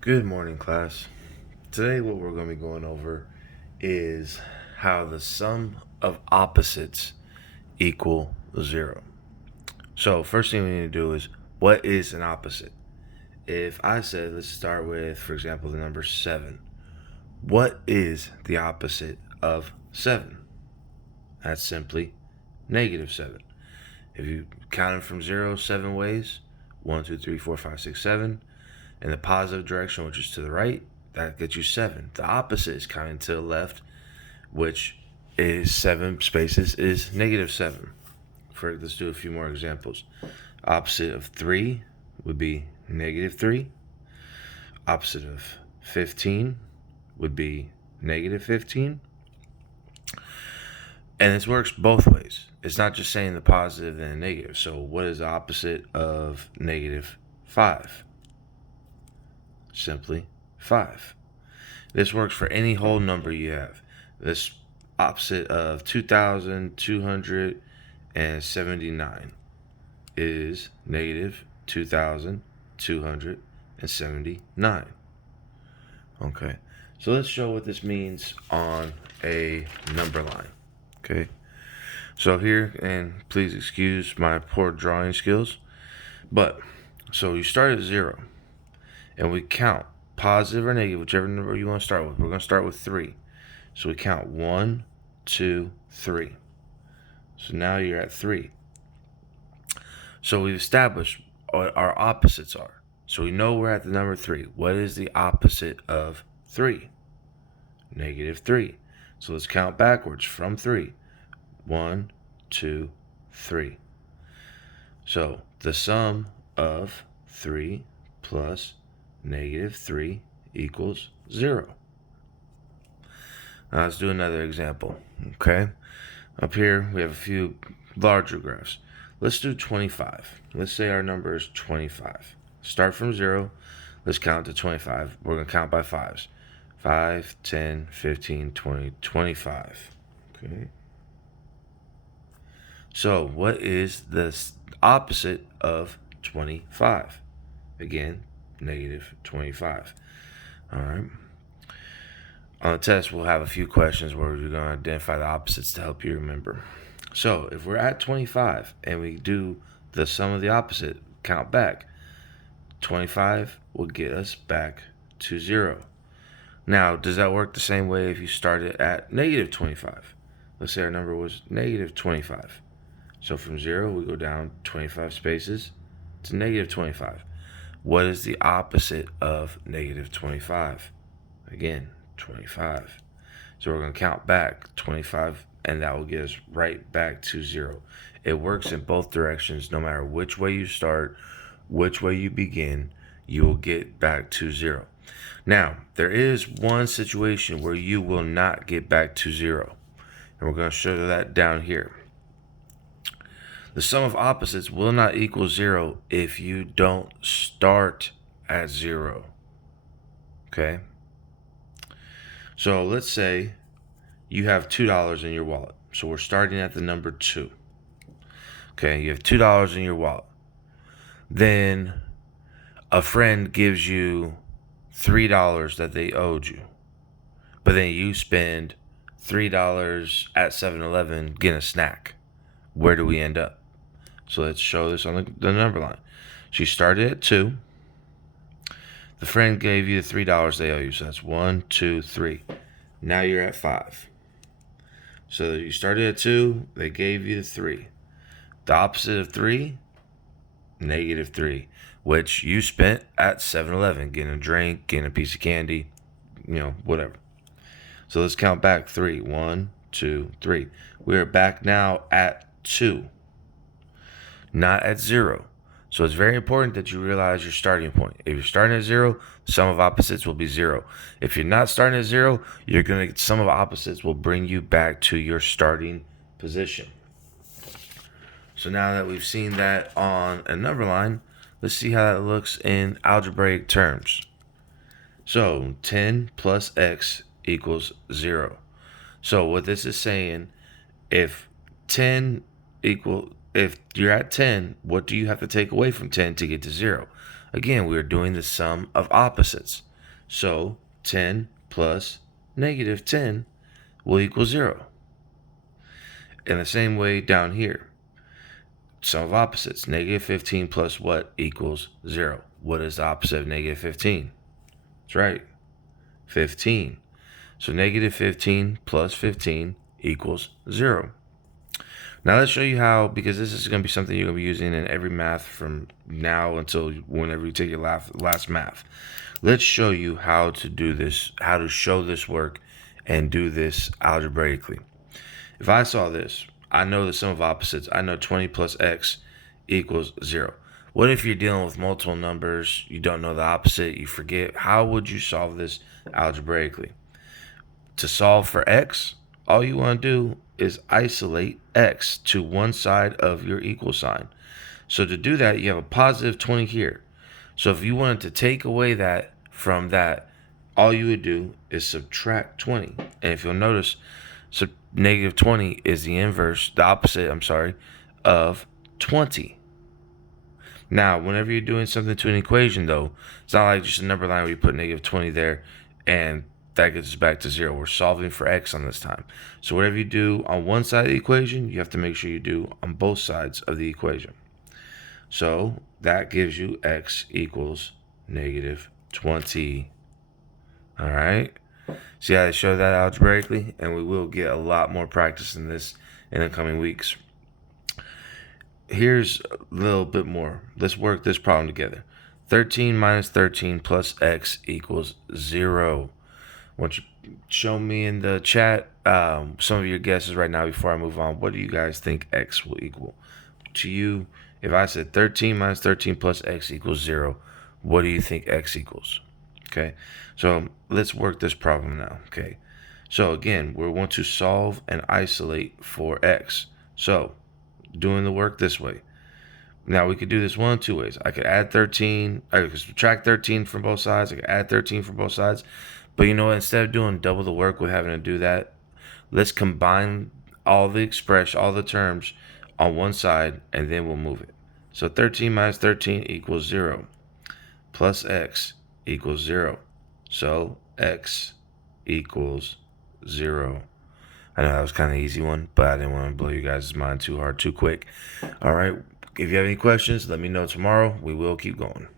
Good morning, class. Today, what we're going to be going over is how the sum of opposites equal zero. So, first thing we need to do is what is an opposite? If I said, let's start with, for example, the number 7. What is the opposite of 7? That's simply negative 7. If you count it from 0 7 ways, 1, 2, 3, 4, 5, 6, 7, in the positive direction, which is to the right, that gets you 7. The opposite is counting to the left, which is 7 spaces, is negative 7. Let's do a few more examples. Opposite of 3 would be negative 3. Opposite of 15 would be negative 15. And this works both ways. It's not just saying the positive and the negative. So what is the opposite of negative 5? Simply 5. This works for any whole number you have. This opposite of 2,279 is negative 2,279. Okay, so let's show what this means on a number line. Okay, so here, and please excuse my poor drawing skills, but so you start at 0 and we count positive or negative, whichever number you want to start with. We're going to start with 3. So we count 1, 2, 3. So now you're at 3. So we've established what our opposites are. So we know we're at the number 3. What is the opposite of 3? Negative 3. So let's count backwards from 3. 1, 2, 3. So the sum of 3 plus negative 3 equals 0. Now let's do another example. Okay, up here we have a few larger graphs. Let's do 25. Let's say our number is 25. Start from 0. Let's count to 25. We're going to count by 5s. 5, 10, 15, 20, 25. Okay. So what is the opposite of 25? Again, negative 25. All right. On the test, we'll have a few questions where we're going to identify the opposites to help you remember. So if we're at 25 and we do the sum of the opposite, count back, 25 will get us back to 0. Now, does that work the same way if you started at negative 25? Let's say our number was negative 25. So from 0, we go down 25 spaces to negative 25. What is the opposite of negative 25? Again, 25. So we're going to count back 25, and that will get us right back to 0. It works in both directions. No matter which way you start, which way you begin, you will get back to 0. Now, there is one situation where you will not get back to 0, and we're going to show that down here. The sum of opposites will not equal 0 if you don't start at 0. Okay? So let's say you have $2 in your wallet. So we're starting at the number 2. Okay, you have $2 in your wallet. Then a friend gives you $3 that they owed you. But then you spend $3 at 7-Eleven getting a snack. Where do we end up? So let's show this on the number line. She started at 2. The friend gave you the $3 they owe you. So that's 1, 2, 3. Now you're at 5. So you started at 2. They gave you the 3. The opposite of 3, negative 3, which you spent at 7-Eleven getting a drink, getting a piece of candy, whatever. So let's count back 3. 1, 2, 3. We are back now at 2, not at 0. So it's very important that you realize your starting point. If you're starting at 0, the sum of opposites will be 0. If you're not starting at 0, you're going to get sum of opposites will bring you back to your starting position. So now that we've seen that on a number line, let's see how that looks in algebraic terms. So 10 plus x equals 0. So what this is saying, if you're at 10, what do you have to take away from 10 to get to 0? Again, we are doing the sum of opposites. So 10 plus negative 10 will equal 0. In the same way down here, sum of opposites, negative 15 plus what equals 0? What is the opposite of negative 15? That's right, 15. So negative 15 plus 15 equals 0. Now let's show you how, because this is going to be something you're going to be using in every math from now until whenever you take your last math. Let's show you how to do this, how to show this work and do this algebraically. If I saw this, I know the sum of opposites. I know 20 plus x equals 0. What if you're dealing with multiple numbers, you don't know the opposite, you forget? How would you solve this algebraically? To solve for x, all you want to do is isolate x to one side of your equal sign. So to do that, you have a positive 20 here. So if you wanted to take away that from that, all you would do is subtract 20. And if you'll notice, negative 20 is the inverse, the opposite, of 20. Now, whenever you're doing something to an equation, though, it's not like just a number line where you put negative 20 there and that gets us back to 0. We're solving for x on this time. So whatever you do on one side of the equation, you have to make sure you do on both sides of the equation. So that gives you x equals negative 20. All right. See how I show that algebraically? And we will get a lot more practice in this in the coming weeks. Here's a little bit more. Let's work this problem together. 13 minus 13 plus x equals 0. I want you to show me in the chat some of your guesses right now before I move on. What do you guys think x will equal? To you, if I said 13 minus 13 plus x equals 0, what do you think x equals? Okay, so let's work this problem now. Okay, so again, we want to solve and isolate for x. So doing the work this way. Now we could do this one of two ways. I could add 13, I could subtract 13 from both sides, I could add 13 from both sides. But you know what, instead of doing double the work with having to do that, let's combine all the terms on one side, and then we'll move it. So 13 minus 13 equals 0, plus x equals 0. So x equals 0. I know that was kind of an easy one, but I didn't want to blow you guys' mind too hard, too quick. All right, if you have any questions, let me know tomorrow. We will keep going.